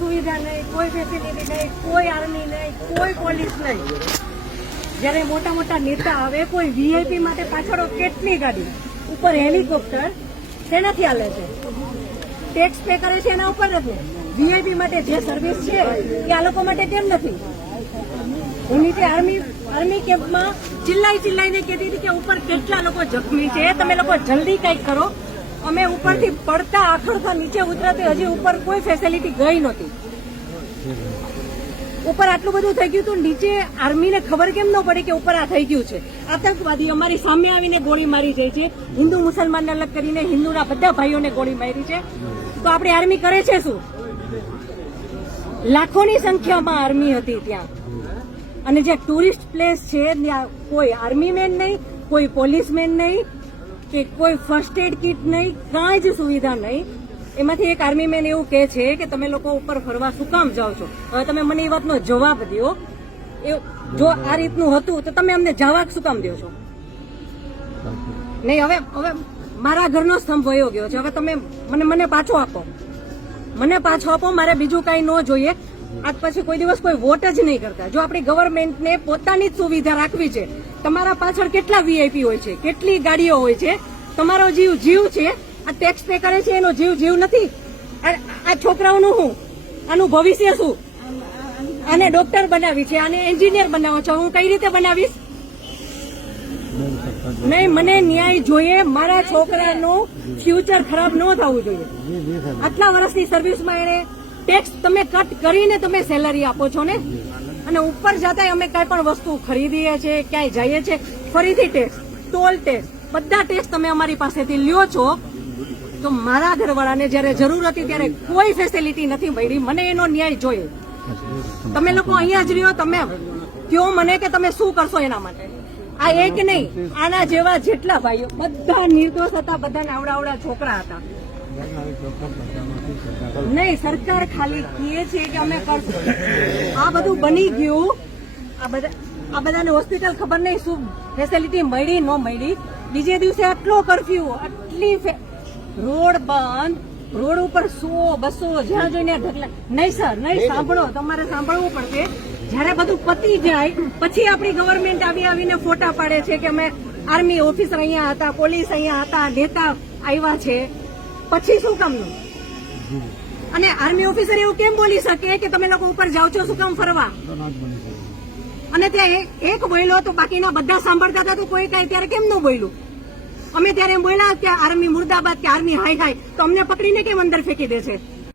સુવિધા નહીં, કોઈ ફેસિલિટી નહીં, કોઈ આર્મી નહીં, કોઈ પોલીસ નહીં. જયારે મોટા મોટા નેતા આવે, કોઈ વીઆઈપી માટે પાછળ કેટલી ગાડી, ઉપર હેલિકોપ્ટર શેનાથી હાલે છે? ટેક્સ પે કરે છે એના ઉપર નથી. વીઆઈપી માટે જે સર્વિસ છે એ આ લોકો માટે કેમ નથી? હું નીચે આર્મી કેમ્પમાં ચિલ્લાઈને કહેતી હતી કે ઉપર કેટલા લોકો જખમી છે, તમે લોકો જલ્દી કંઈક કરો. અમે ઉપરથી પડતા આખડતા નીચે ઉતરતી હજી ઉપર કોઈ ફેસિલિટી ગઈ નહોતી. ઉપર આટલું બધું થઈ ગયું હતું, નીચે આર્મીને ખબર કેમ ન પડી કે ઉપર આ થઈ ગયું છે? આતંકવાદી અમારી સામે આવીને ગોળી મારી જાય છે, હિન્દુ મુસલમાનને અલગ કરીને હિન્દુના બધા ભાઈઓને ગોળી મારી છે. તો આપણી આર્મી કરે છે શું? લાખોની સંખ્યામાં આર્મી હતી ત્યાં, અને જે ટુરિસ્ટ પ્લેસ છે ત્યાં કોઈ આર્મી મેન નહીં, કોઈ પોલીસમેન નહીં, કે કોઈ ફર્સ્ટ એડ કિટ નહીં, કાંઈ જ સુવિધા નહીં. એમાંથી એક આર્મી મેન એવું કહે છે કે તમે લોકો ઉપર ફરવા શું કામ જાઓ છો? હવે તમે મને એ વાતનો જવાબ દો. જો આ રીતનું હતું તો તમે અમને જવા શું કામ દો છો? નહીં, હવે મારા ઘરનો સ્તંભ વયો ગયો છે. હવે તમે મને પાછો આપો, મારે બીજું કાંઈ ન જોઈએ. આજ પછી કોઈ દિવસ કોઈ વોટ જ નહીં કરતા. જો આપણી ગવર્મેન્ટને પોતાની જ સુવિધા રાખવી છે, તમારા પાછળ કેટલા વીઆઈપી હોય છે, કેટલી ગાડીઓ હોય છે, તમારો જીવ છે. આ ટેક્સ પે કરે છે એનો જીવ નથી. આ છોકરાઓનું શું? આનું ભવિષ્ય શું? આને ડોક્ટર બનાવી છે, આને એન્જિનિયર બનાવો છો, હું કઈ રીતે બનાવીશ? નહીં, મને ન્યાય જોઈએ. મારા છોકરાનું ફ્યુચર ખરાબ ન થવું જોઈએ. આટલા વર્ષની સર્વિસમાં એને ટેક્સ તમે કટ કરીને તમે સેલરી આપો છો ને, અને ઉપર જતા અમે કઈ પણ વસ્તુ ખરીદીએ છીએ, ક્યાંય જઈએ છીએ, ફરીથી ટેક્સ, ટોલ ટેક્સ, બધા ટેક્સ તમે અમારી પાસેથી લ્યો છો. તો મારા ઘરવાળાને જયારે જરૂર હતી ત્યારે કોઈ ફેસિલિટી નથી મળી. મને એનો ન્યાય જોઈએ. તમે લોકો અહીંયા જ રહ્યો, તમે કયો મને કે તમે શું કરશો એના માટે. આ એક નહીં, આના જેવા જેટલા ભાઈઓ બધા નિર્દોષ હતા, બધાને આવડા છોકરા હતા. નહીં, સરકાર ખાલી કહે છે કે અમે કરશું. આ બધું બની ગયું. આ બધાને હોસ્પિટલ ખબર નહીં શું ફેસિલિટી મળી ન મળી. બીજે દિવસે આટલો કરફ્યુ, આટલી રોડ બંધ, રોડ ઉપર 100-200 જ્યાં જોઈને ઢગલા. નહીં સર, નહીં, સાંભળો, તમારે સાંભળવું પડશે. જયારે બધું પતી જાય પછી આપણી ગવર્મેન્ટ આવીને ફોટા પાડે છે કે અમે આર્મી ઓફિસર અહીંયા હતા, પોલીસ અહીંયા હતા, નેતા આવ્યા છે. પછી શું કામનું? અને આર્મી ઓફિસર એવું કેમ બોલી શકે કે તમે લોકો ઉપર જાઓ છો શું કામ ફરવા? અને ત્યાં એક બોલ્યો તો બાકીના બધા સાંભળતા હતા, તો કોઈ કઈ ત્યારે કેમ ન બોલ્યું? અમે ત્યારે એમ બોલ્યા કે આર્મી મુર્દાબાદ, કે આર્મી હાય હાય, તો અમને પકડીને કેમ અંદર ફેંકી દે છે?